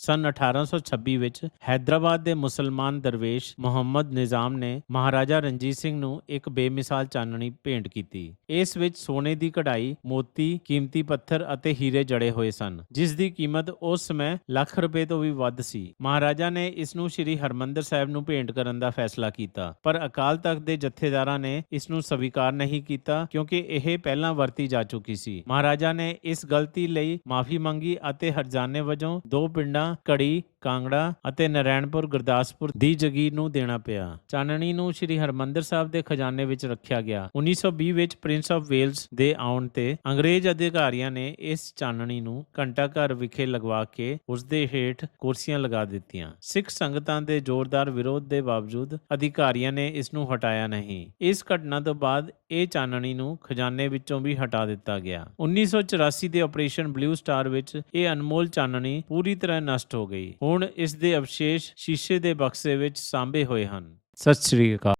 ਸਨ 1826 ਵਿੱਚ ਹੈਦਰਾਬਾਦ ਦੇ ਮੁਸਲਮਾਨ ਦਰਵੇਸ਼ ਮੁਹੰਮਦ ਨਿਜ਼ਾਮ ਨੇ ਮਹਾਰਾਜਾ ਰਣਜੀਤ ਸਿੰਘ ਨੂੰ ਇੱਕ ਬੇਮਿਸਾਲ ਚਾਨਣੀ ਭੇਂਟ ਕੀਤੀ। ਇਸ ਵਿੱਚ ਸੋਨੇ ਦੀ ਕਢਾਈ, ਮੋਤੀ, ਕੀਮਤੀ ਪੱਥਰ ਅਤੇ ਹੀਰੇ ਜੜੇ ਹੋਏ ਸਨ, ਜਿਸ ਦੀ ਕੀਮਤ ਉਸ ਸਮੇਂ ਲੱਖ ਰੁਪਏ ਤੋਂ ਵੀ ਵੱਧ ਸੀ। ਮਹਾਰਾਜਾ ਨੇ ਇਸ ਨੂੰ ਸ੍ਰੀ ਹਰਮੰਦਰ ਸਾਹਿਬ ਨੂੰ ਭੇਂਟ ਕਰਨ ਦਾ ਫੈਸਲਾ ਕੀਤਾ, ਪਰ ਅਕਾਲ ਤਖਤ ਦੇ ਜਥੇਦਾਰਾਂ ਨੇ ਇਸ ਨੂੰ ਸਵੀਕਾਰ ਨਹੀਂ ਕੀਤਾ, ਕਿਉਂਕਿ ਇਹ ਪਹਿਲਾਂ ਵਰਤੀ ਜਾ ਚੁੱਕੀ ਸੀ। ਮਹਾਰਾਜਾ ਨੇ ਇਸ ਗਲਤੀ ਲਈ ਮਾਫੀ ਮੰਗੀ ਅਤੇ ਹਰਜਾਨੇ ਵਜੋਂ ਦੋ ਪਿੰਡਾਂ ਕੜੀ ਕਾਂਗੜਾ ਅਤੇ ਨਰੈਣਪੁਰ, ਗੁਰਦਾਸਪੁਰ ਦੀ ਜਗੀਰ ਨੂੰ ਦੇਣਾ ਪਿਆ। ਚਾਨਣੀ ਨੂੰ ਸ੍ਰੀ ਹਰਮੰਦਰ ਸਾਹਿਬ ਦੇ ਖਜ਼ਾਨੇ ਵਿੱਚ ਰੱਖਿਆ ਗਿਆ। 1920 ਵਿੱਚ ਪ੍ਰਿੰਸ ਆਫ ਵੇਲਸ ਦੇ ਆਉਣ ਤੇ ਅੰਗਰੇਜ਼ ਅਧਿਕਾਰੀਆਂ ਨੇ ਇਸ ਚਾਨਣੀ ਨੂੰ ਘੰਟਾ ਘਰ ਵਿਖੇ ਲਗਵਾ ਕੇ ਉਸ ਦੇ ਹੇਠ ਕੁਰਸੀਆਂ ਲਗਾ ਦਿੱਤੀਆਂ। ਸਿੱਖ ਸੰਗਤਾਂ ਦੇ ਜ਼ੋਰਦਾਰ ਵਿਰੋਧ ਦੇ ਬਾਵਜੂਦ ਅਧਿਕਾਰੀਆਂ ਨੇ ਇਸ ਨੂੰ ਹਟਾਇਆ ਨਹੀਂ। ਇਸ ਘਟਨਾ ਤੋਂ ਬਾਅਦ ਇਹ ਚਾਨਣੀ ਨੂੰ ਖਜ਼ਾਨੇ ਵਿੱਚੋਂ ਵੀ ਹਟਾ ਦਿੱਤਾ ਗਿਆ। 1984 ਦੇ ਆਪਰੇਸ਼ਨ ਬਲੂ ਸਟਾਰ ਵਿੱਚ ਇਹ ਅਨਮੋਲ ਚਾਨਣੀ ਪੂਰੀ ਤਰ੍ਹਾਂ ਨਸ਼ਟ ਹੋ ਗਈ। ਹੁਣ ਇਸ ਦੇ ਅਵਸ਼ੇਸ਼ ਸ਼ੀਸ਼ੇ ਦੇ ਬਕਸੇ ਵਿੱਚ ਸਾਂਭੇ ਹੋਏ ਹਨ। ਸਤਿ ਸ੍ਰੀ ਅਕਾਲ।